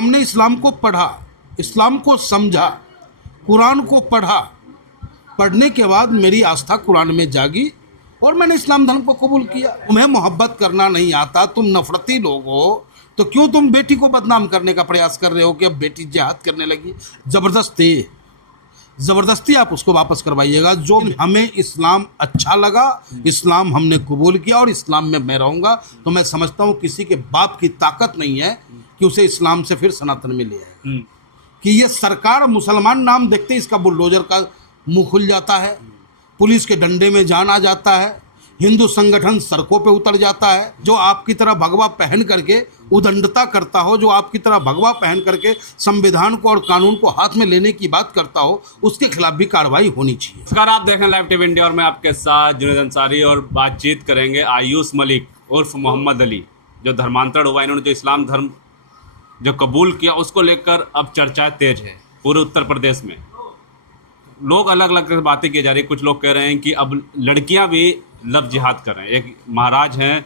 हमने इस्लाम को पढ़ा, इस्लाम को समझा, कुरान को पढ़ा। पढ़ने के बाद मेरी आस्था कुरान में जागी और मैंने इस्लाम धर्म को कबूल किया। तुम्हें मोहब्बत करना नहीं आता, तुम नफरती लोग हो, तो क्यों तुम बेटी को बदनाम करने का प्रयास कर रहे हो कि अब बेटी जिहाद करने लगी? ज़बरदस्ती आप उसको वापस करवाइएगा। जो हमें इस्लाम अच्छा लगा, इस्लाम हमने कबूल किया और इस्लाम में मैं रहूँगा, तो मैं समझता हूँ किसी के बाप की ताकत नहीं है कि उसे इस्लाम से फिर सनातन में ले आए। कि ये सरकार मुसलमान नाम देखते इसका बुलडोजर का मुंह खुल जाता है, पुलिस के डंडे में जान आ जाता है, हिंदू संगठन सड़कों पे उतर जाता है। जो आपकी तरह भगवा पहन करके उदंडता करता हो, जो आपकी तरह भगवा पहन करके संविधान को और कानून को हाथ में लेने की बात करता हो, उसके खिलाफ भी कार्रवाई होनी चाहिए। नमस्कार, आप देख रहे हैं लाइव टीवी इंडिया और मैं आपके साथ जुनैद अंसारी, और बातचीत करेंगे आयुष मलिक उर्फ मोहम्मद अली, जो धर्मांतरण हुआ। इन्होंने जो इस्लाम धर्म जो कबूल किया, उसको लेकर अब चर्चाएं तेज है पूरे उत्तर प्रदेश में। लोग अलग अलग बातें की जा रही। कुछ लोग कह रहे हैं कि अब लड़कियां भी लव जिहाद कर रहे हैं। एक महाराज हैं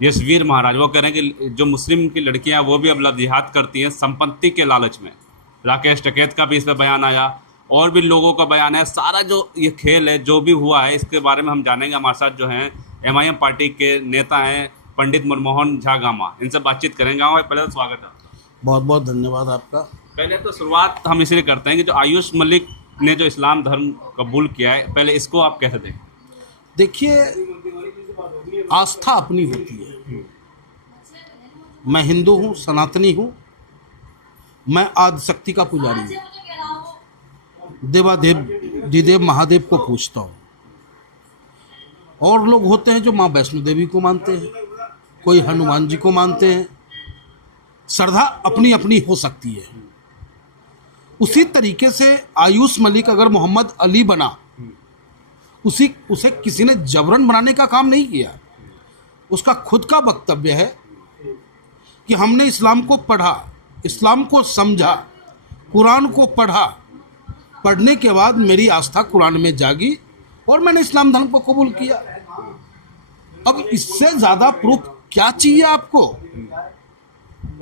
यशवीर महाराज, वो कह रहे हैं कि जो मुस्लिम की लड़कियां हैं वो भी अब लव जिहाद करती हैं संपत्ति के लालच में। राकेश टिकैत का भी इस पर बयान आया और भी लोगों का बयान है। सारा जो ये खेल है, जो भी हुआ है, इसके बारे में हम जानेंगे। हमारे साथ जो हैं MIM पार्टी के नेता हैं पंडित मनमोहन झा गामा, इनसे बातचीत करेंगे। पहले तो स्वागत है आपका। बहुत बहुत धन्यवाद आपका। पहले तो शुरुआत हम इसलिए करते हैं कि जो आयुष मलिक ने जो इस्लाम धर्म कबूल किया है, पहले इसको आप कैसे देखें? देखिए, आस्था अपनी होती है। मैं हिंदू हूँ, सनातनी हूँ, मैं आदिशक्ति का पुजारी हूँ, देवादेव दिदेव महादेव को पूछता हूँ। और लोग होते हैं जो माँ वैष्णो देवी को मानते हैं, कोई हनुमान जी को मानते हैं। श्रद्धा अपनी अपनी हो सकती है। उसी तरीके से आयुष मलिक अगर मोहम्मद अली बना, उसे किसी ने जबरन बनाने का काम नहीं किया। उसका खुद का वक्तव्य है कि हमने इस्लाम को पढ़ा, इस्लाम को समझा, कुरान को पढ़ा। पढ़ने के बाद मेरी आस्था कुरान में जागी और मैंने इस्लाम धर्म को कबूल किया। अब इससे ज़्यादा प्रूफ क्या चाहिए आपको?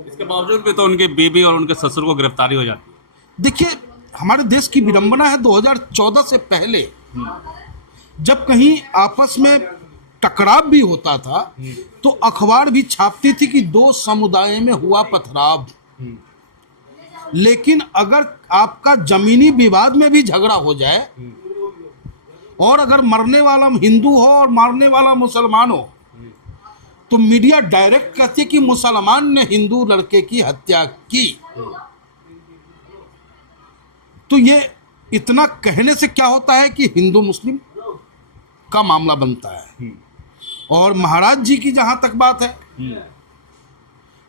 इसके बावजूद भी तो उनके बीवी और उनके ससुर को गिरफ्तारी हो जाती है। देखिए, हमारे देश की विडंबना है, 2014 से पहले जब कहीं आपस में टकराव भी होता था तो अखबार भी छापती थी कि दो समुदायों में हुआ पथराव। लेकिन अगर आपका जमीनी विवाद में भी झगड़ा हो जाए और अगर मरने वाला हिंदू हो और मारने वाला मुसलमान हो, तो मीडिया डायरेक्ट कहती है कि मुसलमान ने हिंदू लड़के की हत्या की। तो ये इतना कहने से क्या होता है कि हिंदू मुस्लिम का मामला बनता है। और महाराज जी की जहां तक बात है,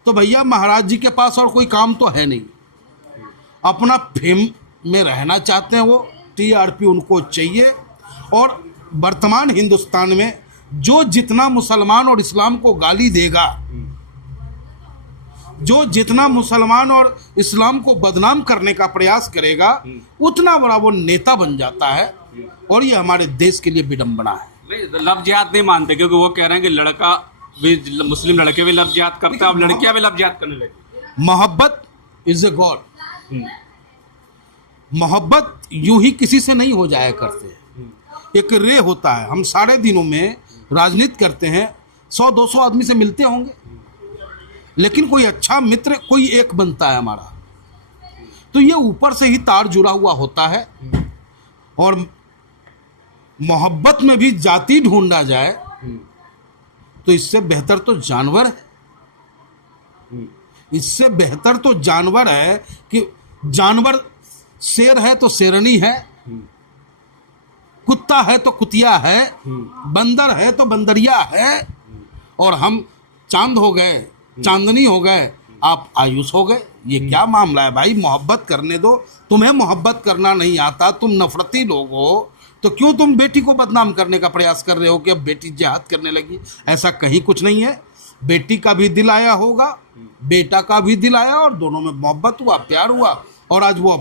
तो भैया महाराज जी के पास और कोई काम तो है नहीं। अपना फेम में रहना चाहते हैं, वो TRP उनको चाहिए। और वर्तमान हिंदुस्तान में जो जितना मुसलमान और इस्लाम को गाली देगा, जो जितना मुसलमान और इस्लाम को बदनाम करने का प्रयास करेगा, उतना बड़ा वो नेता बन जाता है। और ये हमारे देश के लिए विडंबना है। नहीं, लव जिहाद नहीं मानते, क्योंकि वो कह रहे हैं कि लड़का भी, मुस्लिम लड़के भी लव जिहाद करते हैं, अब लड़कियां भी लव जिहाद करने लगी। मोहब्बत इज ए गॉड। मोहब्बत यूं ही किसी से नहीं हो जाया करते। एक रे होता है। हम सारे दिनों में राजनीति करते हैं, 100-200 आदमी से मिलते होंगे, लेकिन कोई अच्छा मित्र कोई एक बनता है हमारा। तो ये ऊपर से ही तार जुड़ा हुआ होता है। और मोहब्बत में भी जाति ढूंढा जाए तो इससे बेहतर तो जानवर है। इससे बेहतर तो जानवर है कि जानवर शेर है तो शेरनी है, कुत्ता है तो कुतिया है, बंदर है तो बंदरिया है, और हम चांद हो गए, चांदनी हो गए, आप आयुष हो गए। ये क्या मामला है भाई? मोहब्बत करने दो। तुम्हें मोहब्बत करना नहीं आता, तुम नफरती लोग हो, तो क्यों तुम बेटी को बदनाम करने का प्रयास कर रहे हो कि अब बेटी जिहाद करने लगी? ऐसा कहीं कुछ नहीं है। बेटी का भी दिल आया होगा, बेटा का भी दिल आया, और दोनों में मोहब्बत हुआ, प्यार हुआ, और आज वो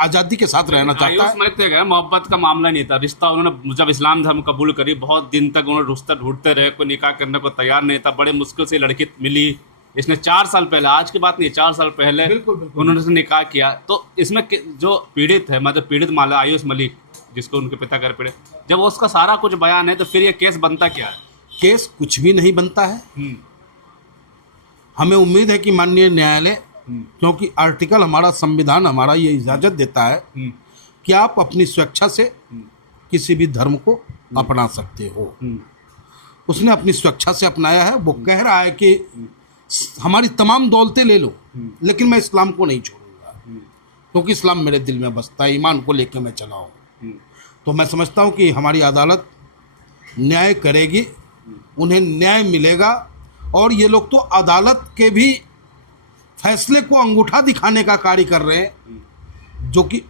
आज़ादी के साथ रहना चाहता है। मोहब्बत का मामला नहीं था, रिश्ता। उन्होंने जब इस्लाम धर्म कबूल करी, बहुत दिन तक उन्होंने रिश्ता ढूंढते रहे, कोई निकाह करने को तैयार नहीं था। बड़े मुश्किल से लड़की मिली, इसने 4 साल पहले, आज की बात नहीं, 4 साल पहले बिल्कुल, बिल्कुल। उन्होंने निकाह किया। तो इसमें जो पीड़ित है, मतलब पीड़ित माला आयुष मलिक, जिसको उनके पिता कर पीड़ित, जब उसका सारा कुछ बयान है तो फिर ये केस बनता क्या है? केस कुछ भी नहीं बनता है। हमें उम्मीद है कि माननीय न्यायालय, क्योंकि आर्टिकल हमारा, संविधान हमारा ये इजाज़त देता है कि आप अपनी स्वेच्छा से किसी भी धर्म को अपना सकते हो। उसने अपनी स्वेच्छा से अपनाया है। वो कह रहा है कि हमारी तमाम दौलतें ले लो, लेकिन मैं इस्लाम को नहीं छोड़ूंगा, क्योंकि इस्लाम मेरे दिल में बसता है, ईमान को लेकर मैं चला हूँ। तो मैं समझता हूँ कि हमारी अदालत न्याय करेगी, उन्हें न्याय मिलेगा। और ये लोग तो अदालत के भी फैसले को अंगूठा दिखाने का कार्य कर रहे हैं, जो कि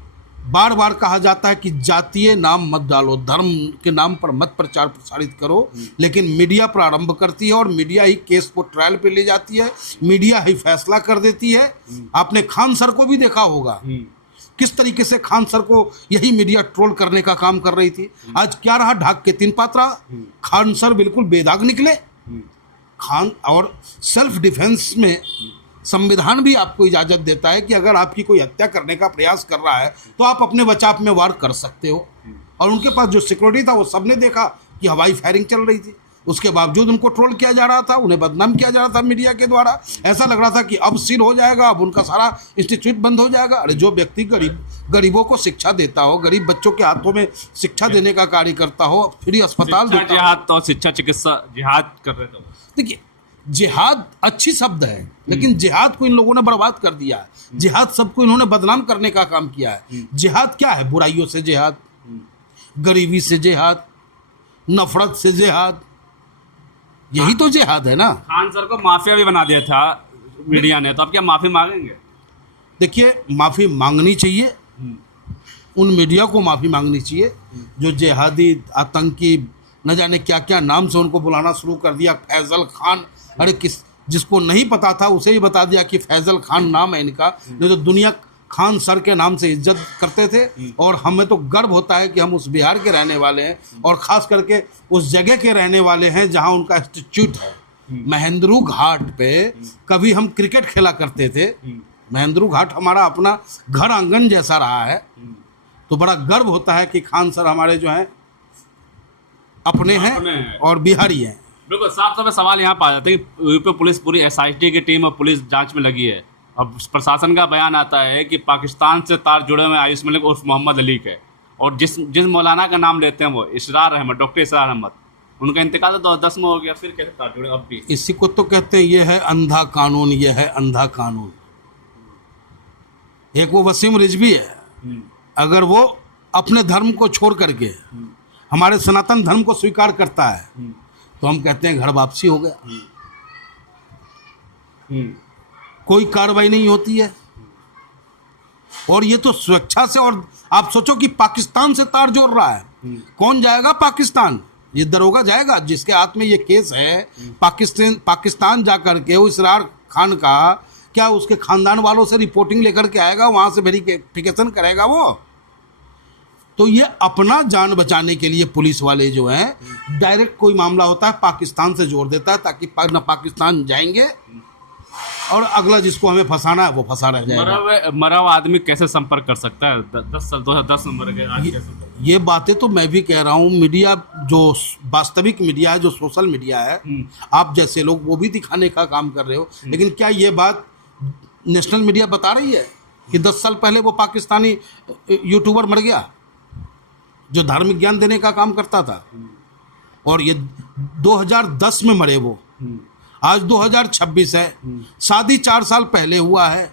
बार बार कहा जाता है कि जातीय नाम मत डालो, धर्म के नाम पर मत प्रचार प्रसारित करो, लेकिन मीडिया प्रारंभ करती है और मीडिया ही केस को ट्रायल पे ले जाती है, मीडिया ही फैसला कर देती है। आपने खान सर को भी देखा होगा किस तरीके से खान सर को यही मीडिया ट्रोल करने का काम कर रही थी। आज क्या रहा, ढाक के 3 पात्रा। खान सर बिल्कुल बेदाग निकले। खान और सेल्फ डिफेंस में संविधान भी आपको इजाज़त देता है कि अगर आपकी कोई हत्या करने का प्रयास कर रहा है तो आप अपने बचाव में वार कर सकते हो। और उनके पास जो सिक्योरिटी था वो सबने देखा कि हवाई फायरिंग चल रही थी। उसके बावजूद उनको ट्रोल किया जा रहा था, उन्हें बदनाम किया जा रहा था मीडिया के द्वारा। ऐसा लग रहा था कि अब सिर हो जाएगा, अब उनका सारा इंस्टीट्यूट बंद हो जाएगा। अरे जो व्यक्ति गरीबों को शिक्षा देता हो, गरीब बच्चों के हाथों में शिक्षा देने का कार्य करता हो, फ्री अस्पताल देता हो। जिहाद तो शिक्षा चिकित्सा जिहाद कर रहे थे। देखिए, जिहाद अच्छी शब्द है, लेकिन जिहाद को इन लोगों ने बर्बाद कर दिया है। जिहाद सबको इन्होंने बदनाम करने का काम किया है। जिहाद क्या है? बुराइयों से जिहाद, गरीबी से जिहाद, नफरत से जिहाद, यही तो जिहाद है ना। खान सर को माफिया भी बना दिया था मीडिया ने, तो अब क्या माफी मांगेंगे? देखिए, माफ़ी मांगनी चाहिए, उन मीडिया को माफ़ी मांगनी चाहिए जो जिहादी, आतंकी, न जाने क्या क्या नाम से उनको बुलाना शुरू कर दिया। फैजल खान, अरे जिसको नहीं पता था उसे ही बता दिया कि फैजल खान नाम है इनका। नहीं तो दुनिया खान सर के नाम से इज्जत करते थे। और हमें तो गर्व होता है कि हम उस बिहार के रहने वाले हैं, और ख़ास करके उस जगह के रहने वाले हैं जहां उनका इंस्टीट्यूट है। महेंद्रू घाट पे कभी हम क्रिकेट खेला करते थे। महेंद्रू घाट हमारा अपना घर आंगन जैसा रहा है। तो बड़ा गर्व होता है कि खान सर हमारे जो हैं अपने हैं और बिहारी हैं। बिल्कुल साफ साफ सवाल यहाँ पर आ जाता है कि यूपी पुलिस पूरी SIT की टीम और पुलिस जांच में लगी है। अब प्रशासन का बयान आता है कि पाकिस्तान से तार जुड़े हुए आयुष मलिक उर्फ मोहम्मद अली के, और जिस मौलाना का नाम लेते हैं वो इसरार अहमद, डॉक्टर इसरार अहमद, उनका इंतकाल तो 10 में हो गया, फिर कैसे तार जुड़े अब भी? इसी को तो कहते हैं ये है अंधा कानून, ये है अंधा कानून। एक वो वसीम रिजवी है, अगर वो अपने धर्म को छोड़ करके हमारे सनातन धर्म को स्वीकार करता है तो हम कहते हैं घर वापसी हो गया। कोई कार्रवाई नहीं होती है। और ये तो स्वेच्छा से, और आप सोचो कि पाकिस्तान से तार जोड़ रहा है। कौन जाएगा पाकिस्तान? ये दरोगा जाएगा जिसके हाथ में ये केस है। पाकिस्तान जा करके वो इसरार खान का क्या उसके खानदान वालों से रिपोर्टिंग लेकर के आएगा, वहां से वेरिफिकेशन करेगा वो। तो ये अपना जान बचाने के लिए पुलिस वाले जो हैं डायरेक्ट कोई मामला होता है पाकिस्तान से जोड़ देता है, ताकि न पाकिस्तान जाएंगे और अगला जिसको हमें फंसाना है वो फंसा रह जाएगा। मरा हुआ आदमी कैसे संपर्क कर सकता है? 10 साल 2010 में मर गए। ये बातें तो मैं भी कह रहा हूँ। मीडिया जो वास्तविक मीडिया है, जो सोशल मीडिया है, आप जैसे लोग वो भी दिखाने का काम कर रहे हो, लेकिन क्या ये बात नेशनल मीडिया बता रही है कि 10 साल पहले वो पाकिस्तानी यूट्यूबर मर गया जो धार्मिक ज्ञान देने का काम करता था, और ये 2010 में मरे वो। आज 2026 है, शादी 4 साल पहले हुआ है।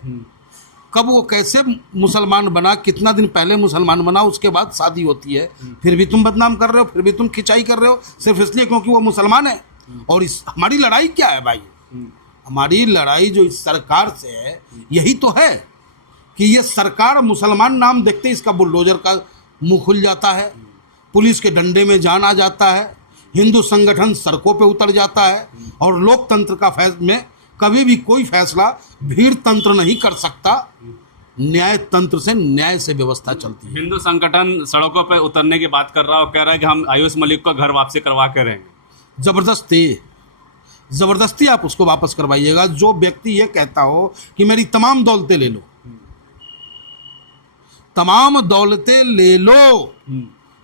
कब वो कैसे मुसलमान बना, कितना दिन पहले मुसलमान बना, उसके बाद शादी होती है, फिर भी तुम बदनाम कर रहे हो, फिर भी तुम खिंचाई कर रहे हो सिर्फ इसलिए क्योंकि वो मुसलमान है। और हमारी लड़ाई क्या है भाई? हमारी लड़ाई जो इस सरकार से है यही तो है कि ये सरकार मुसलमान नाम देखते इसका बुलडोजर का मुंह खुल जाता है, पुलिस के डंडे में जान आ जाता है, हिंदू संगठन सड़कों पे उतर जाता है, और लोकतंत्र का में कभी भी कोई फैसला भीड़ तंत्र नहीं कर सकता। न्याय तंत्र से, न्याय से व्यवस्था चलती है। हिंदू संगठन सड़कों पे उतरने की बात कर रहा है, कह रहा है कि हम आयुष मलिक को घर वापसी करवा के रहेंगे। जबरदस्ती ज़बरदस्ती आप उसको वापस करवाइएगा। जो व्यक्ति ये कहता हो कि मेरी तमाम दौलतें ले लो, तमाम दौलतें ले लो,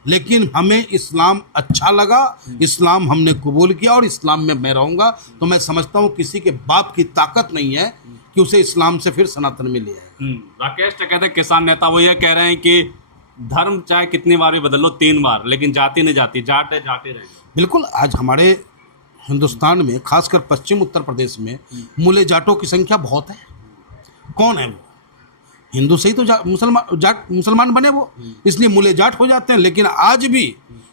लेकिन हमें इस्लाम अच्छा लगा, इस्लाम हमने कबूल किया और इस्लाम में मैं रहूँगा, तो मैं समझता हूँ किसी के बाप की ताकत नहीं है कि उसे इस्लाम से फिर सनातन में ले आए। राकेश टिकैत किसान नेता वो ये कह रहे हैं कि धर्म चाहे कितनी बार भी बदल लो, 3 बार, लेकिन जाति नहीं जाती, जाटे जाटे रहेंगे। बिल्कुल, आज हमारे हिंदुस्तान में खासकर पश्चिम उत्तर प्रदेश में मूले जाटों की संख्या बहुत है। कौन है वो? हिंदू से ही तो मुसलमान बने वो, इसलिए मूले जाट हो जाते हैं। लेकिन आज भी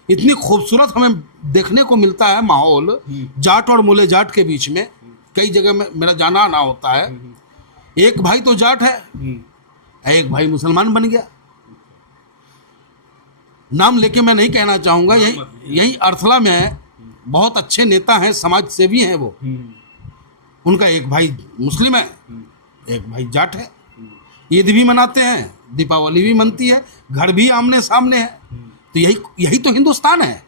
इतनी खूबसूरत हमें देखने को मिलता है माहौल जाट और मूले जाट के बीच में। कई जगह में मेरा जाना आना होता है, एक भाई तो जाट है, एक भाई मुसलमान बन गया। नाम लेके मैं नहीं कहना चाहूँगा, यही अर्थला में बहुत अच्छे नेता हैं, समाज सेवी हैं वो, उनका एक भाई मुस्लिम है, एक भाई जाट है। ईद भी मनाते हैं, दीपावली भी मनती है, घर भी आमने सामने है। तो यही तो हिंदुस्तान है।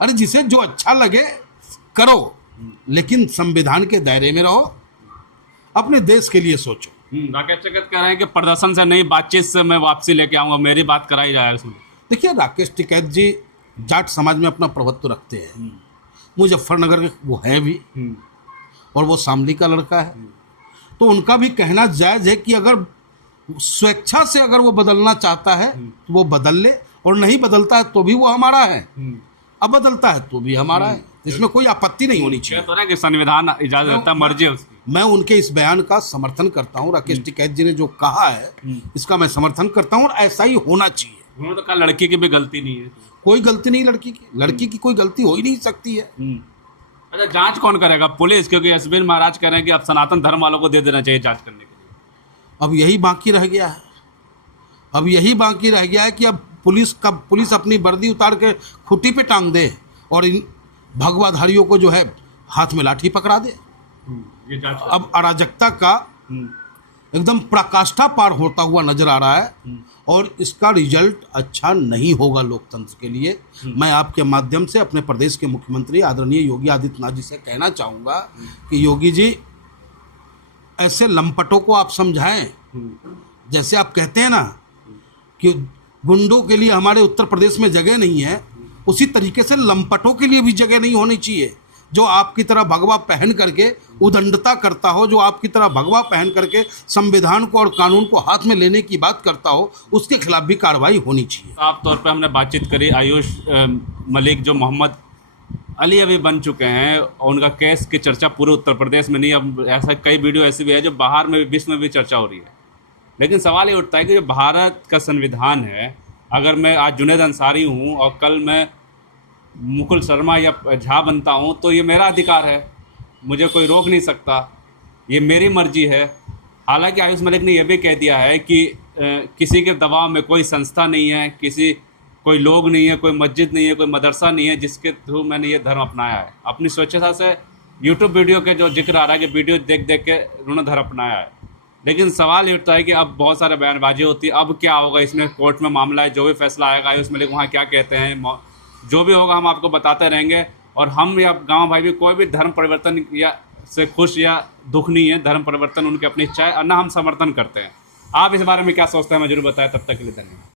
अरे जिसे जो अच्छा लगे करो, लेकिन संविधान के दायरे में रहो, अपने देश के लिए सोचो। राकेश टिकैत कह रहे हैं कि प्रदर्शन से नहीं, बातचीत से मैं वापसी लेके आऊँगा, मेरी बात कराई जाए उसमें। देखिए, राकेश टिकैत जी जाट समाज में अपना प्रभुत्व रखते हैं, मुजफ्फरनगर के वो है भी, और वो शामली का लड़का है, तो उनका भी कहना जायज़ है कि अगर स्वेच्छा से अगर वो बदलना चाहता है तो वो बदल ले, और नहीं बदलता है तो भी वो हमारा है, अब बदलता है तो भी हमारा है, इसमें कोई आपत्ति नहीं होनी चाहिए। तो ना कि संविधान इजाजत देता है, मर्जी है उसकी। मैं उनके इस बयान का समर्थन करता हूँ। राकेश टिकैत जी ने जो कहा है इसका मैं समर्थन करता हूँ, और ऐसा ही होना चाहिए। उन्होंने तो कहा लड़की की भी गलती नहीं है। कोई गलती नहीं लड़की की कोई गलती हो ही नहीं सकती है। अच्छा, जांच कौन करेगा? पुलिस? क्योंकि एसबीएन महाराज कह रहे हैं कि अब सनातन धर्म वालों को दे देना चाहिए जांच करने के लिए। अब यही बाकी रह गया है, कि अब पुलिस अपनी वर्दी उतार के खुट्टी पे टांग दे और इन भगवाधारियों को जो है हाथ में लाठी पकड़ा दे। ये जांच अब अराजकता का एकदम पराकाष्ठा पार होता हुआ नजर आ रहा है, और इसका रिजल्ट अच्छा नहीं होगा लोकतंत्र के लिए। मैं आपके माध्यम से अपने प्रदेश के मुख्यमंत्री आदरणीय योगी आदित्यनाथ जी से कहना चाहूँगा कि योगी जी, ऐसे लंपटों को आप समझाएं। जैसे आप कहते हैं ना कि गुंडों के लिए हमारे उत्तर प्रदेश में जगह नहीं है, उसी तरीके से लंपटों के लिए भी जगह नहीं होनी चाहिए। जो आपकी तरह भगवा पहन करके उदंडता करता हो, जो आपकी तरह भगवा पहन करके संविधान को और कानून को हाथ में लेने की बात करता हो, उसके खिलाफ भी कार्रवाई होनी चाहिए। साफ तौर पे हमने बातचीत करी आयुष मलिक जो मोहम्मद अली अभी बन चुके हैं, और उनका केस की चर्चा पूरे उत्तर प्रदेश में नहीं, अब ऐसा कई वीडियो ऐसी भी है जो बाहर में विश्व में भी चर्चा हो रही है। लेकिन सवाल ये उठता है कि जो भारत का संविधान है, अगर मैं आज जुनैद अंसारी हूँ और कल मैं मुकुल शर्मा या झा बनता हूँ, तो ये मेरा अधिकार है, मुझे कोई रोक नहीं सकता, ये मेरी मर्जी है। हालांकि आयुष मलिक ने यह भी कह दिया है कि किसी के दबाव में कोई संस्था नहीं है, कोई लोग नहीं है, कोई मस्जिद नहीं है, कोई मदरसा नहीं है जिसके थ्रू मैंने ये धर्म अपनाया है। अपनी स्वेच्छा से यूट्यूब वीडियो के जो जिक्र आ रहा है कि वीडियो देख देख के उन्होंने धर्म अपनाया है। लेकिन सवाल ये उठता है कि अब बहुत सारे बयानबाजी होती है, अब क्या होगा इसमें? कोर्ट में मामला है, जो भी फैसला आएगा आयुष मलिक वहाँ क्या कहते हैं, जो भी होगा हम आपको बताते रहेंगे। और हम या गाँव भाई भी कोई भी धर्म परिवर्तन या से खुश या दुख नहीं है, धर्म परिवर्तन उनकी अपनी इच्छा है, और ना हम समर्थन करते हैं। आप इस बारे में क्या सोचते हैं, मैं जरूर बताएं। तब तक के लिए धन्यवाद।